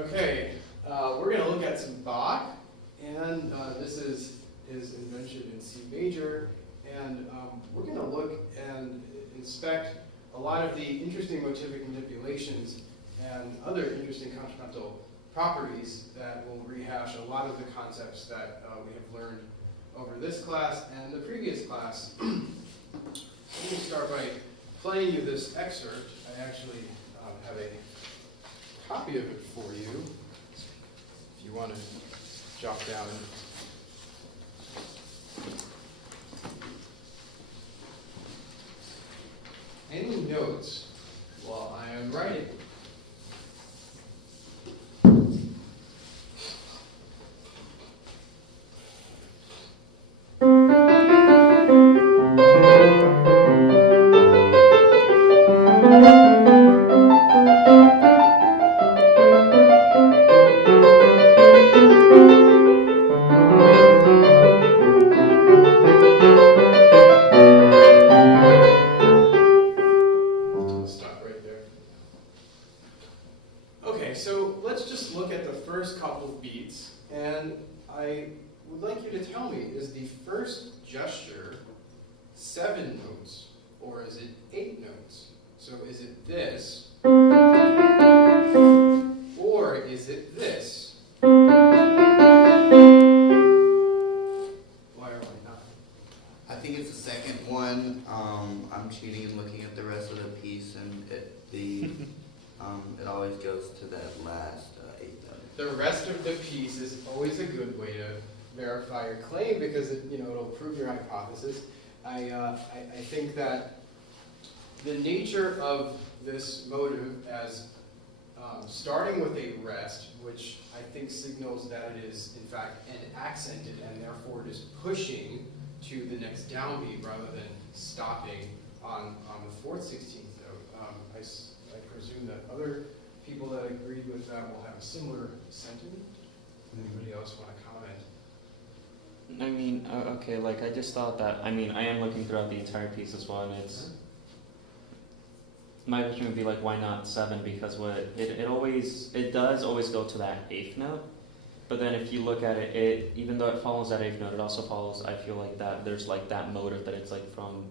Okay, we're going to look at some Bach, and this is his Invention in C major, and we're going to look and inspect a lot of the interesting motivic manipulations and other interesting contrapuntal properties that will rehash a lot of the concepts that we have learned over this class and the previous class. Let me start by playing you this excerpt. I actually have a copy of it for you, if you want to jot down. Any notes while I am writing? So let's just look at the first couple of beats, and I would like you to tell me, is the first gesture 7 notes, or is it 8 notes? So is it this, or is it this? Why or why not? I think it's the second one. I'm cheating and looking at the rest of the piece, and it always goes to that last 8 note. The rest of the piece is always a good way to verify your claim because it'll prove your hypothesis. I think that the nature of this motive as starting with a rest, which I think signals that it is in fact accented and therefore it is pushing to the next downbeat rather than stopping on the 4th 16th note. I presume that other people that agreed with that will have a similar sentiment. Anybody else want to comment? I mean, okay, like I just thought that, I mean, I am looking throughout the entire piece as well, and it's, my question would be like, why not 7? Because it does always go to that 8th note, but then if you look at it, even though it follows that 8th note, it also follows, I feel like that there's like that motive that it's like from,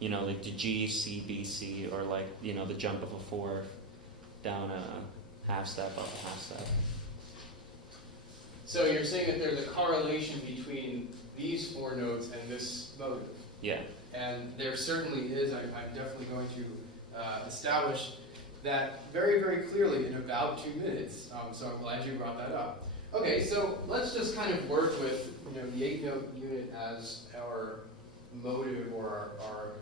like the G, C, B, C, or like, the jump of a 4th down a half step, up a half step. So you're saying that there's a correlation between these 4 notes and this motive? Yeah. And there certainly is. I'm definitely going to establish that very, very clearly in about 2 minutes. So I'm glad you brought that up. Okay, so let's just kind of work with the 8-note unit as our motive or our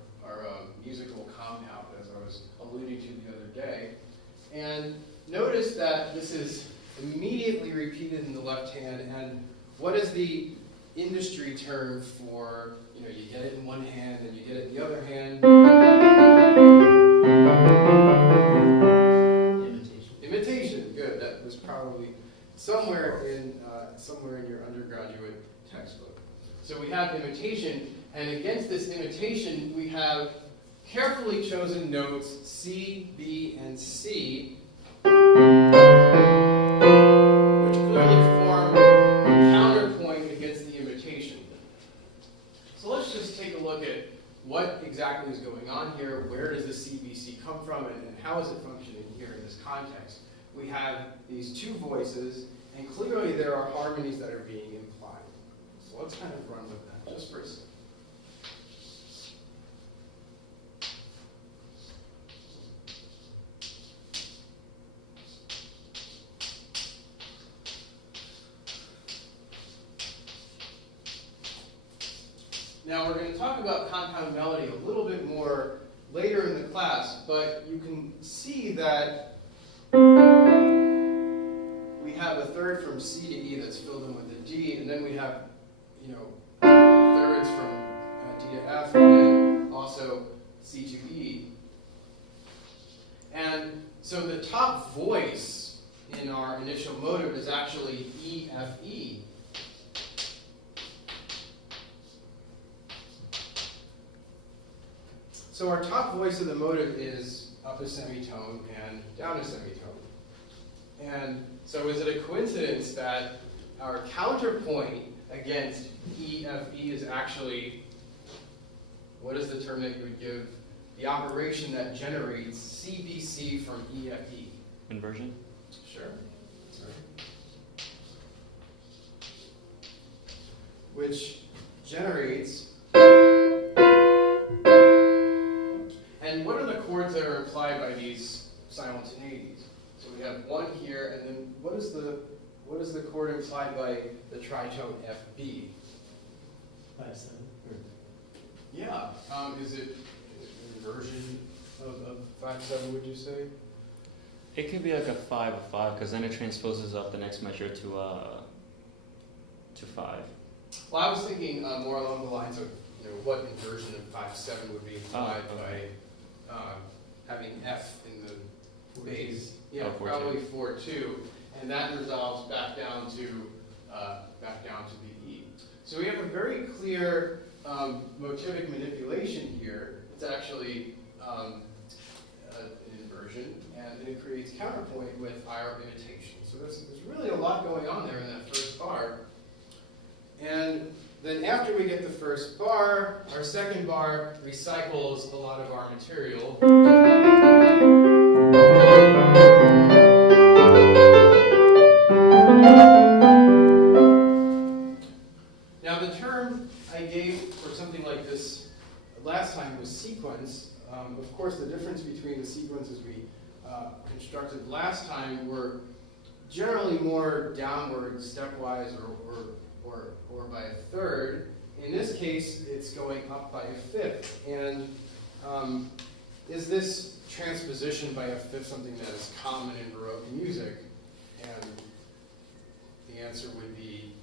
musical compound, as I was alluding to the other day. And notice that this is immediately repeated in the left hand, and what is the industry term for, you get it in one hand and you get it in the other hand? Imitation, good. That was probably somewhere in your undergraduate textbook. So we have imitation, and against this imitation we have carefully chosen notes C, B, and C, which clearly form a counterpoint against the imitation. So let's just take a look at what exactly is going on here. Where does the CBC come from, and how is it functioning here in this context? We have these 2 voices, and clearly there are harmonies that are being implied. So let's kind of run with that just for a second. Now we're going to talk about compound melody a little bit more later in the class, but you can see that we have a third from C to E that's filled in with a D, and then we have, thirds from D to F, and then also C to E. And so the top voice in our initial motive is actually E, F, E. So our top voice of the motive is up a semitone and down a semitone. And so is it a coincidence that our counterpoint against E, F, E is actually, what is the term that you would give? The operation that generates CBC from E, F, E. Inversion? Sure. Sorry. Which generates, and what are the chords that are implied by these simultaneities? So we have one here, and then what is the chord implied by the tritone FB? 5/7. Yeah. Is it inversion of 5/7? Would you say? It could be like a 5/5, because then it transposes up the next measure to 5. Well, I was thinking more along the lines of what inversion of 5/7 would be implied okay. by having F in the base. Yeah, Oh, 4/2. probably 4/2, and that resolves back down to the E. So we have a very clear motivic manipulation here. It's actually an inversion, and it creates counterpoint with our imitation. So there's really a lot going on there in that first bar. And then after we get the first bar, our second bar recycles a lot of our material. Now the term I gave for something like this last time was sequence. Of course, the difference between the sequences we constructed last time were generally more downward, stepwise, or by a third. In this case, it's going up by a fifth. And is this transposition by a fifth something that is common in Baroque music? And the answer would be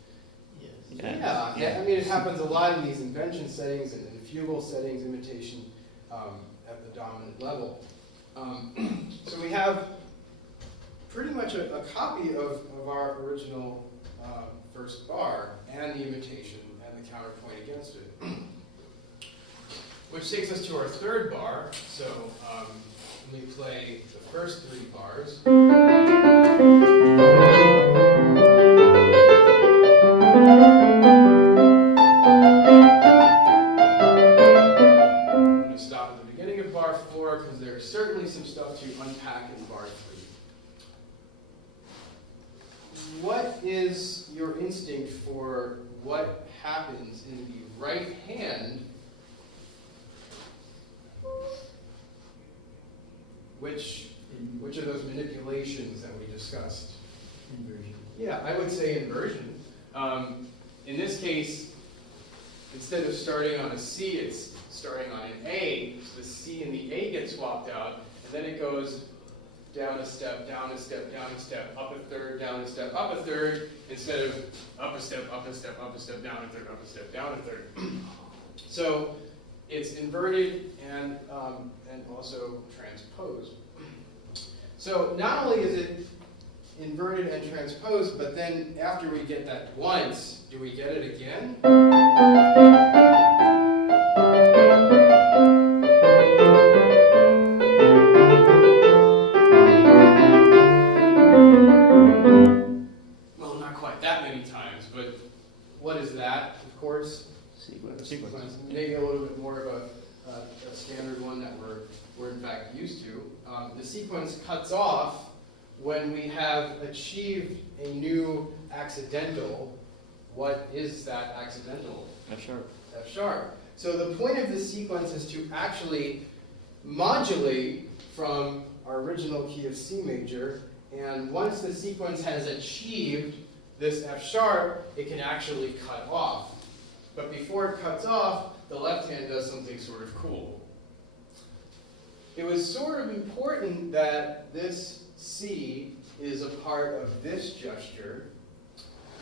Yes. yeah. I mean, it happens a lot in these invention settings and in fugal settings, imitation at the dominant level. So we have pretty much a copy of our original first bar and the imitation and the counterpoint against it. Which takes us to our third bar. So let me play the first 3 bars. I'm going to stop at the beginning of bar 4 because there's certainly some stuff to unpack in bar 3. What is your instinct for what happens in the right hand? Which of those manipulations that we discussed? Inversion. Yeah, I would say inversion. In this case, instead of starting on a C, it's starting on an A. So the C and the A get swapped out, and then it goes down a step, down a step, down a step, up a third, down a step, up a third, instead of up a step, up a step, up a step, down a third, up a step, down a third. So it's inverted and also transposed. So not only is it inverted and transposed, but then after we get that once, do we get it again? Well, not quite that many times, but what is that, of course? Sequence. Maybe a little bit more of a standard one that we're in fact used to. The sequence cuts off when we have achieved a new accidental. What is that accidental? F sharp. F sharp. So the point of this sequence is to actually modulate from our original key of C major, and once the sequence has achieved this F sharp, it can actually cut off. But before it cuts off, the left hand does something sort of cool. It was sort of important that this C is a part of this gesture,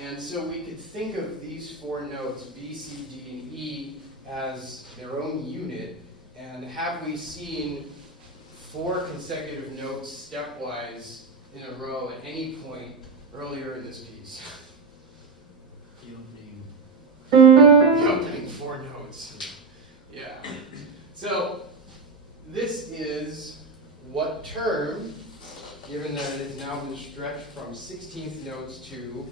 and so we could think of these 4 notes, B, C, D, and E, as their own unit, and have we seen 4 consecutive notes stepwise in a row at any point earlier in this piece? The opening 4 notes. Yeah. So this is what term given that it has now been stretched from 16th notes to,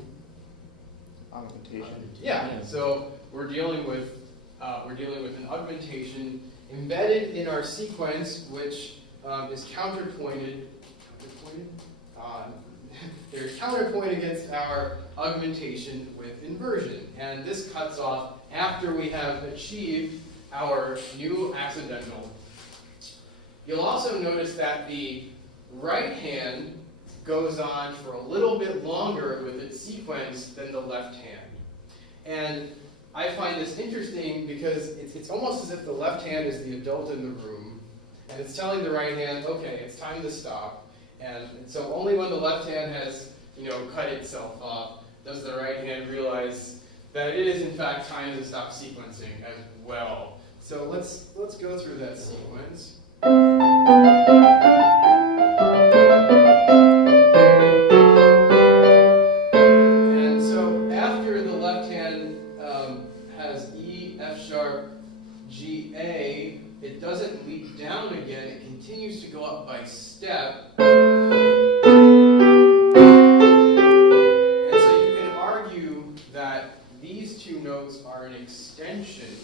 Augmentation. yeah, so we're dealing with an augmentation embedded in our sequence, which is counterpointed. There's counterpoint against our augmentation with inversion, and this cuts off after we have achieved our new accidental. You'll also notice that the right hand goes on for a little bit longer with its sequence than the left hand. And I find this interesting because it's almost as if the left hand is the adult in the room, and it's telling the right hand, okay, it's time to stop. And so only when the left hand has, cut itself off does the right hand realize that it is in fact time to stop sequencing as well. So let's go through that sequence. And so after the left hand has E, F sharp, G, A, it doesn't leap down again, it continues to go up by step. And so you can argue that these two notes are an extension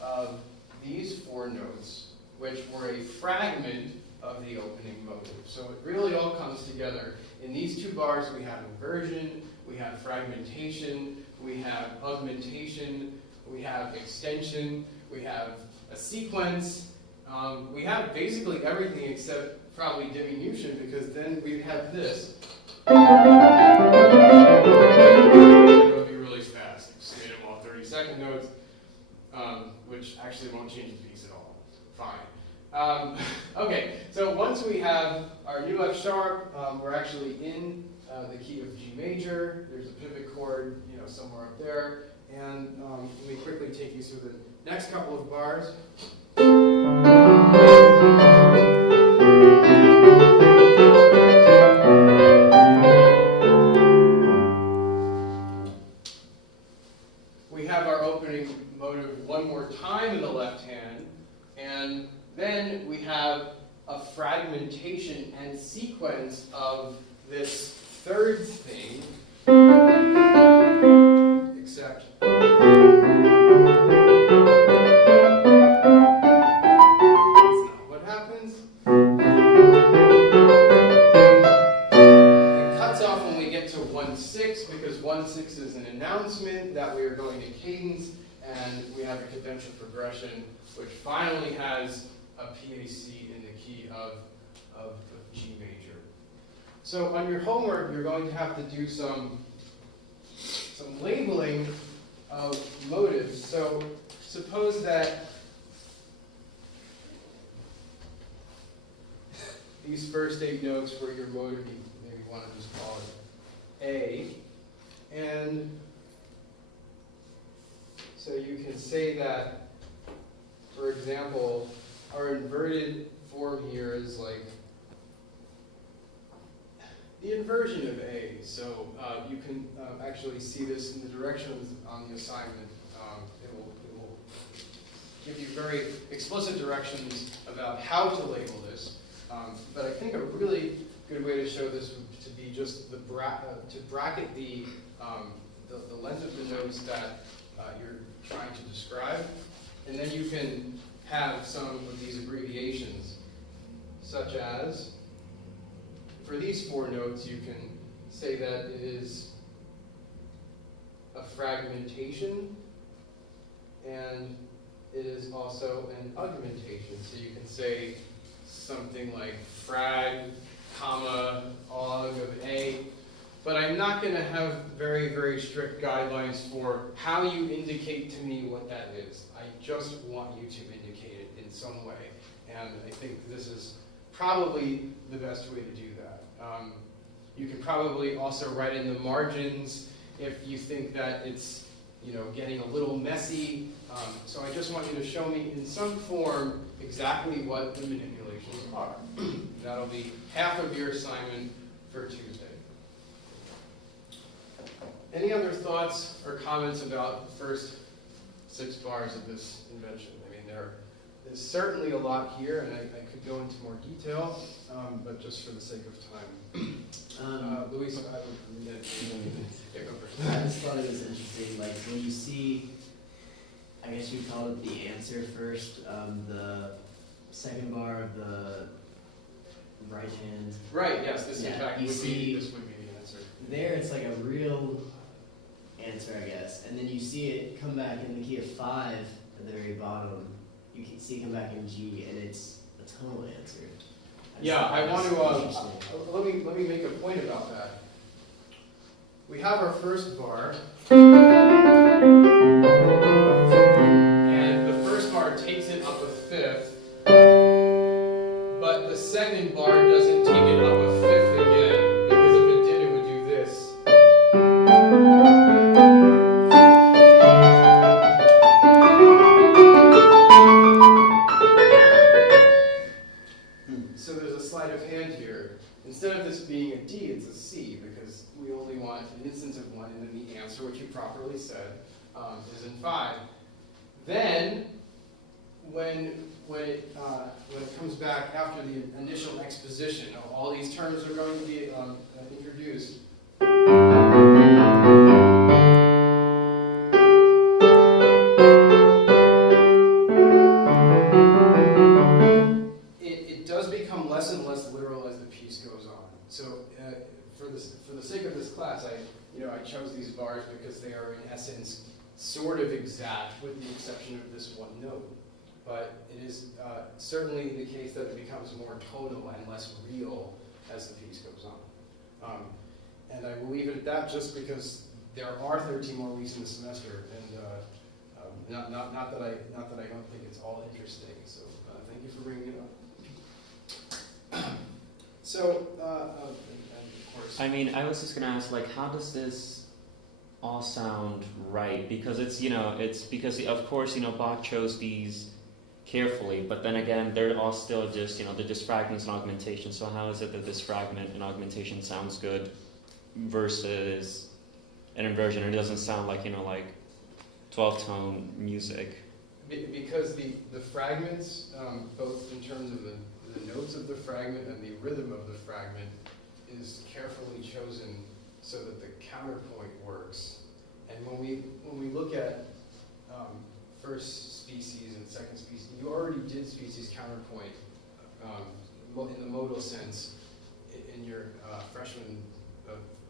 of these four notes, which were a fragment of the opening motive. So it really all comes together. In these two bars, we have inversion, we have fragmentation, we have augmentation, we have extension, we have a sequence. We have basically everything except probably diminution, because then we have this. It'll be really fast. Just made them all 30-second notes, which actually won't change the piece at all. Fine. Okay, so once we have our new F sharp, we're actually in the key of G major. There's a pivot chord, somewhere up there. And let me quickly take you through the next couple of bars. We have our opening motive one more time in the left hand, and then we have a fragmentation and sequence of this third thing, except that's not what happens. It cuts off when we get to 1/6, because 1/6 is an announcement that we are going to cadence, and we have a cadential progression, which finally has a PAC in the key of G major. So on your homework, you're going to have to do some labeling of motives. So suppose that these first 8 notes were your motive, you maybe want to just call it A. And so you can say that, for example, our inverted form here is like the inversion of A. So you can actually see this in the directions on the assignment. It will give you very explicit directions about how to label this. But I think a really good way to show this would to be just to bracket the length of the notes that you're trying to describe, and then you can have some of these abbreviations, such as, for these 4 notes, you can say that it is a fragmentation, and it is also an augmentation. So you can say something like frag, comma, aug of A, but I'm not going to have very, very strict guidelines for how you indicate to me what that is. I just want you to indicate it in some way, and I think this is probably the best way to do that. You can probably also write in the margins if you think that it's getting a little messy. So I just want you to show me in some form exactly what the manipulations are. That'll be half of your assignment for Tuesday. Any other thoughts or comments about the first 6 bars of this invention? I mean, they're there's certainly a lot here, and I could go into more detail, but just for the sake of time. Luis, I would go first. I just thought it was interesting, like when you see, I guess you call it the answer first, the second bar of the right hand. Right, yes, this in Yeah, fact you would see- be, this would be the answer. There it's like a real answer, I guess, and then you see it come back in the key of 5 at the very bottom. You can see it come back in G, and it's a tonal answer. just Yeah, thought I that want was to, interesting. let me make a point about that. We have our first bar, and the first bar takes it up a fifth, but the second bar doesn't take it up a fifth again, because if it did, it would do this. So there's a sleight of hand here. Instead of this being a D, it's a C, because we only want an instance of one, and then the answer, which you properly said, is in 5. Then, when it comes back after the initial exposition, all these terms are going to be introduced. It does become less and less literal as the piece goes on. So, for the sake of this class, I chose these bars because they are in essence sort of exact, with the exception of this one note. But it is certainly the case that it becomes more tonal and less real as the piece goes on. And I will leave it at that, just because there are 13 more weeks in the semester, and not that I don't think it's all interesting. So thank you for bringing it up. So, of course. I mean, I was just gonna ask, like, how does this all sound right? Because it's because of course, Bach chose these carefully, but then again, they're all still just, they're just fragments and augmentation. So how is it that this fragment and augmentation sounds good versus an inversion? It doesn't sound like, like 12-tone music. Because the fragments, both in terms of the notes of the fragment and the rhythm of the fragment, is carefully chosen so that the counterpoint works. And when we look at first species and second species, you already did species counterpoint in the modal sense in your freshman,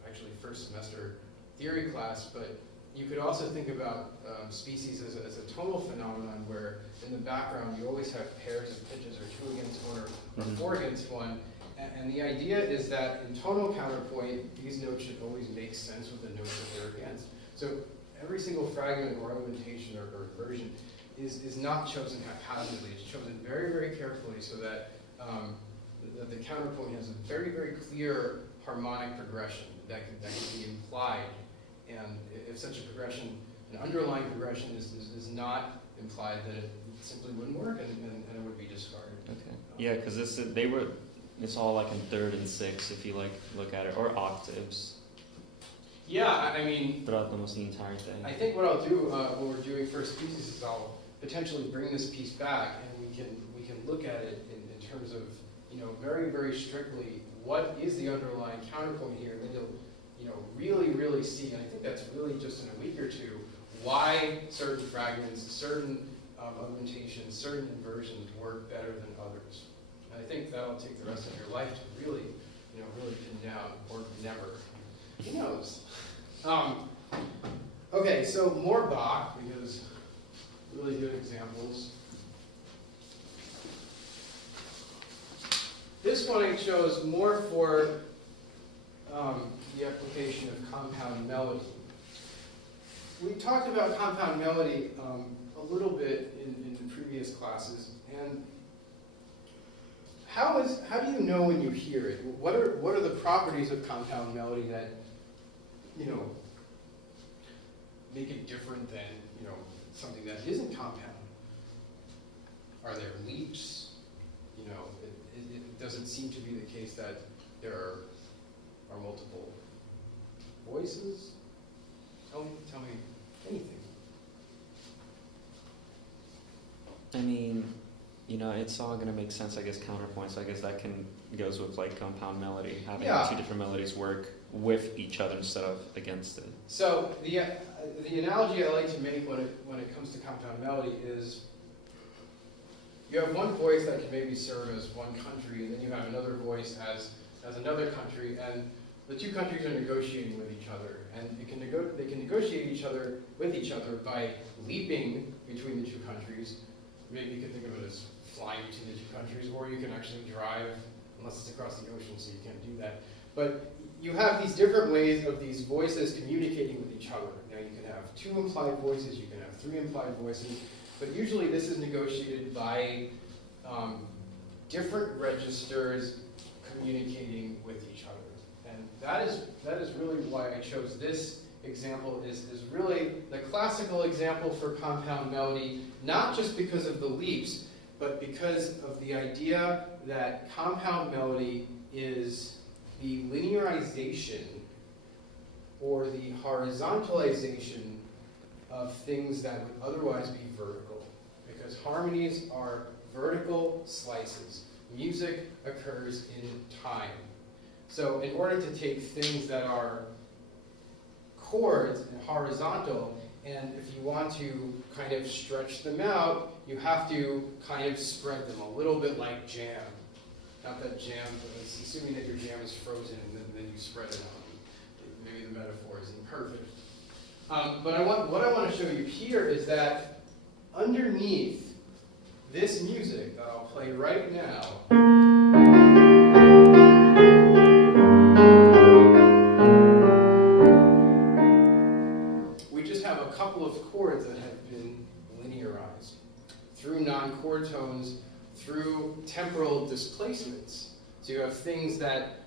actually first semester theory class, but you could also think about species as a tonal phenomenon, where in the background you always have pairs of pitches, or 2 against 1 or 4 against 1. And the idea is that in tonal counterpoint, these notes should always make sense with the notes that they're against. So every single fragment or augmentation or inversion is not chosen haphazardly. It's chosen very, very carefully so that the counterpoint has a very, very clear harmonic progression that can be implied. And if such a progression, an underlying progression is not implied, then it simply wouldn't work, and it would be discarded. Okay. Yeah, because it's all like in 3rd and 6th if you look at it, or octaves Yeah, I mean, throughout almost the entire thing. I think what I'll do when we're doing first pieces is I'll potentially bring this piece back, and we can look at it in terms of very, very strictly what is the underlying counterpoint here, and then you'll really, really see, and I think that's really just in a week or two, why certain fragments, certain augmentations, certain inversions work better than others. And I think that'll take the rest of your life to really, really pin down, or never. Who knows? Okay, so more Bach, because really good examples. This one I chose more for the application of compound melody. We talked about compound melody a little bit in the previous classes, and how do you know when you hear it? What are the properties of compound melody that make it different than something that isn't compound? Are there leaps? It doesn't seem to be the case that there are multiple voices. Tell me anything. I mean, You know, it's all gonna make sense, I guess, counterpoints. I guess that goes with like compound melody, having Yeah. two different melodies work with each other instead of against it. So the analogy I like to make when it comes to compound melody is you have one voice that can maybe serve as one country, and then you have another voice as another country, and the two countries are negotiating with each other, and they can negotiate with each other by leaping between the two countries. Maybe you could think of it as flying between the two countries, or you can actually drive, unless it's across the ocean, so you can't do that. But you have these different ways of these voices communicating with each other. Now you can have 2 implied voices, you can have 3 implied voices, but usually this is negotiated by different registers communicating with each other. And that is really why I chose this example is really the classical example for compound melody, not just because of the leaps, but because of the idea that compound melody is the linearization or the horizontalization of things that would otherwise be vertical. Because harmonies are vertical slices. Music occurs in time. So in order to take things that are chords and horizontal, and if you want to kind of stretch them out, you have to kind of spread them a little bit like jam. Not that jam, assuming that your jam is frozen and then you spread it out. Maybe the metaphor is imperfect. But what I want to show you here is that underneath this music that I'll play right now, we just have a couple of chords that have been linearized through non-chord tones, through temporal displacements. So you have things that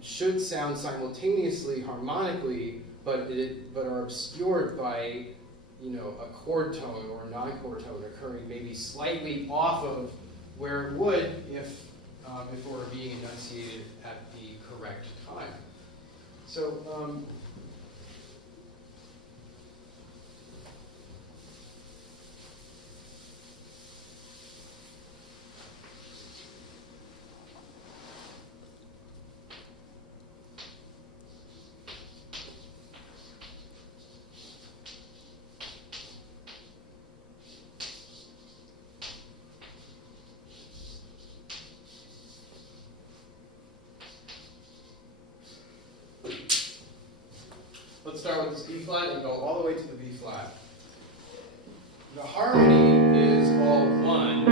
should sound simultaneously harmonically, but are obscured by, a chord tone or a non-chord tone occurring maybe slightly off of where it would if it were being enunciated at the correct time. So. Let's start with this B flat and go all the way to the B flat. The harmony is all 1,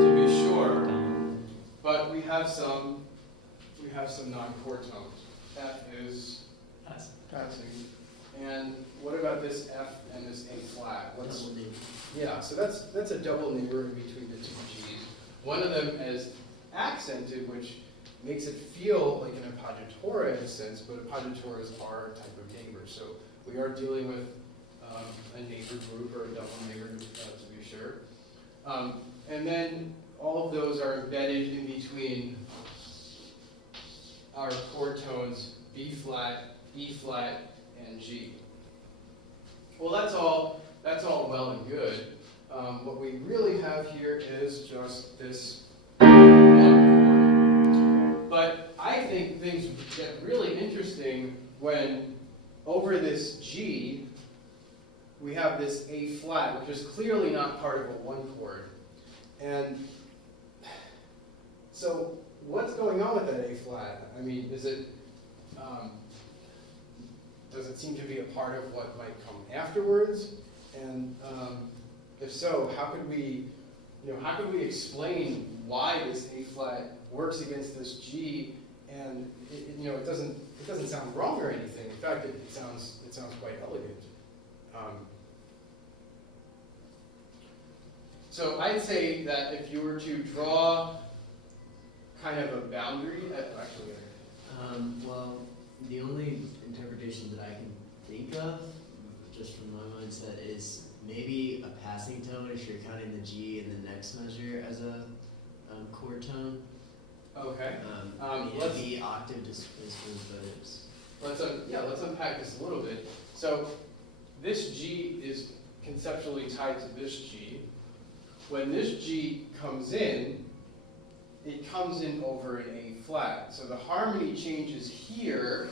to be sure, but we have some non-chord tones. F is passing. And what about this F and this A flat? Yeah, so that's a double neighbor in between the two G's. One of them is accented, which makes it feel like an appoggiatura in a sense, but appoggiaturas are a type of neighbor. So we are dealing with a neighbor group or a double neighbor group, to be sure. And then all of those are embedded in between our chord tones B flat, E flat, and G. Well, that's all well and good. What we really have here is just this one chord. But I think things get really interesting when over this G, we have this A flat, which is clearly not part of a 1 chord. And so what's going on with that A flat? I mean, does it seem to be a part of what might come afterwards? And if so, how could we explain why this A flat works against this G? And it doesn't sound wrong or anything. In fact, it sounds quite elegant. So I'd say that if you were to draw kind of a boundary, well, the only interpretation that I can think of, just from my mindset, is maybe a passing tone if you're counting the G in the next measure as a chord tone. Okay. It'd be octave displacement, but it's... Let's unpack this a little bit. So this G is conceptually tied to this G. When this G comes in, it comes in over an A flat. So the harmony changes here,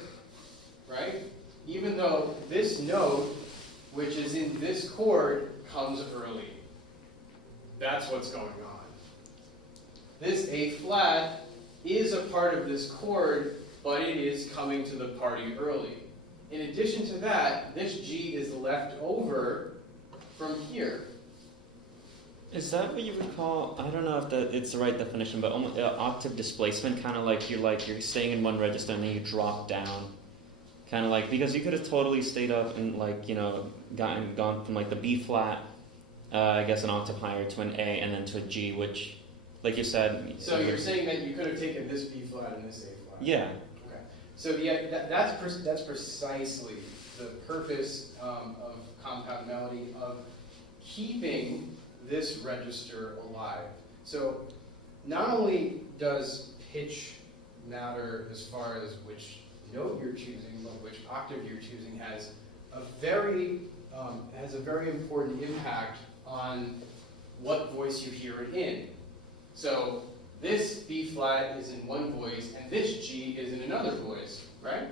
right? Even though this note, which is in this chord, comes early. That's what's going on. This A flat is a part of this chord, but it is coming to the party early. In addition to that, this G is left over from here. Is that what you would call? I don't know if it's the right definition, but almost octave displacement, kind of like you're staying in one register and then you drop down, kind of like, because you could have totally stayed up and like gone from like the B flat, I guess an octave higher to an A and then to a G, which, like you said. So you're saying that you could have taken this B flat and this A flat. Yeah. Okay. So that's precisely the purpose of compound melody, of keeping this register alive. So not only does pitch matter as far as which note you're choosing, but which octave you're choosing has a very important impact on what voice you hear it in. So this B flat is in one voice, and this G is in another voice, right?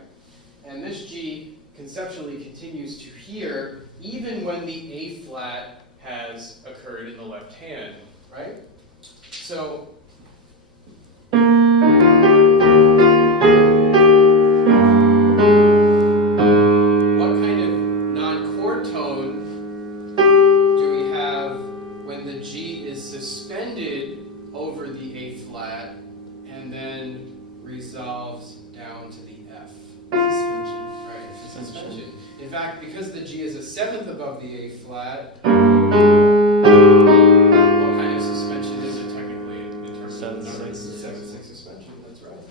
And this G conceptually continues to hear even when the A flat has occurred in the left hand, right? So what kind of non-chord tone do we have when the G is suspended over the A flat and then resolves down to the F? Suspension. Right, it's a suspension. In fact, because the G is a seventh above the A flat, what kind of suspension is it technically in terms of 7/6. 7/6 suspension? That's right.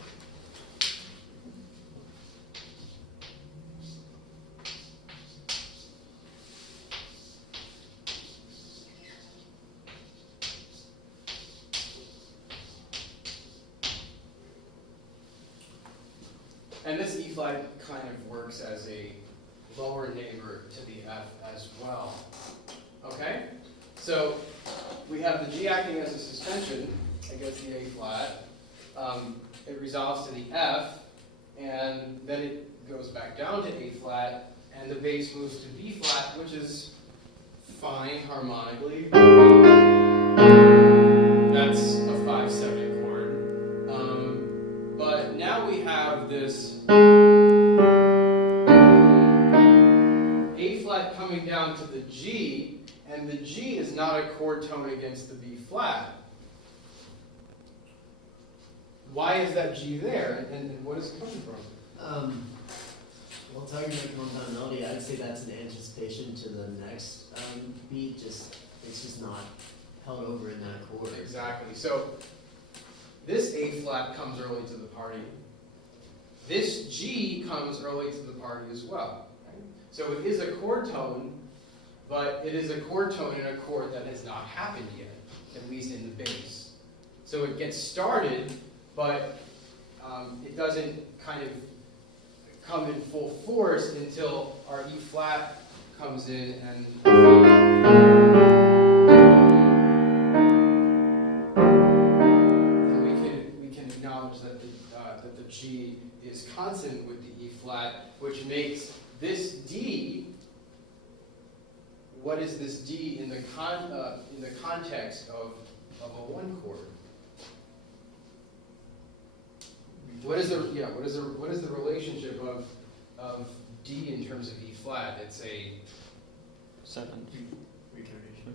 And this E flat kind of works as a lower neighbor to the F as well. Okay? So we have the G acting as a suspension against the A flat. It resolves to the F, and then it goes back down to A flat, and the bass moves to B flat, which is fine harmonically. That's a 5/7 chord. But now we have this A flat coming down to the G, and the G is not a chord tone against the B flat. Why is that G there, and what is it coming from? Well, talking about compound melody, I'd say that's an anticipation to the next beat. It's just not held over in that chord. Exactly. So this A flat comes early to the party. This G comes early to the party as well. Right? So it is a chord tone, but it is a chord tone in a chord that has not happened yet, at least in the bass. So it gets started, but it doesn't kind of come in full force until our E flat comes in and we can acknowledge that the G is consonant with the E flat, which makes this D. What is this D in the context of a one chord? What is the relationship of D in terms of E flat? It's a 7. Retardation.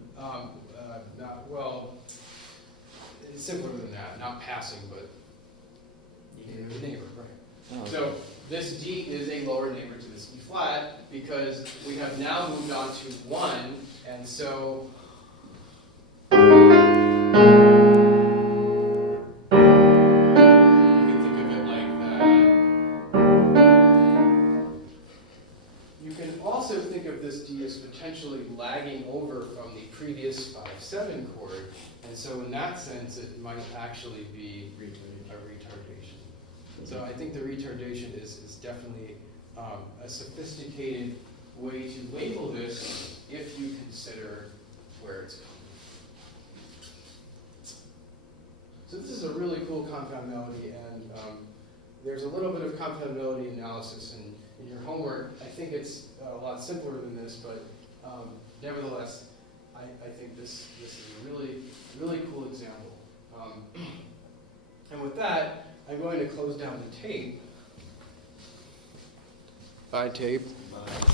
It's simpler than that. Not passing, but neighbor, right? Oh, So this D is a lower neighbor to this E flat because we have now moved on to 1, and so you can think of it like that. You can also think of this D as potentially lagging over from the previous 5/7 chord, and so in that sense it might actually be a retardation. So I think the retardation is definitely a sophisticated way to label this if you consider where it's coming from. So this is a really cool compound melody, and there's a little bit of compound melody analysis in your homework. I think it's a lot simpler than this, but nevertheless, I think this is a really, really cool example. And with that, I'm going to close down the tape. Bye, tape. Bye.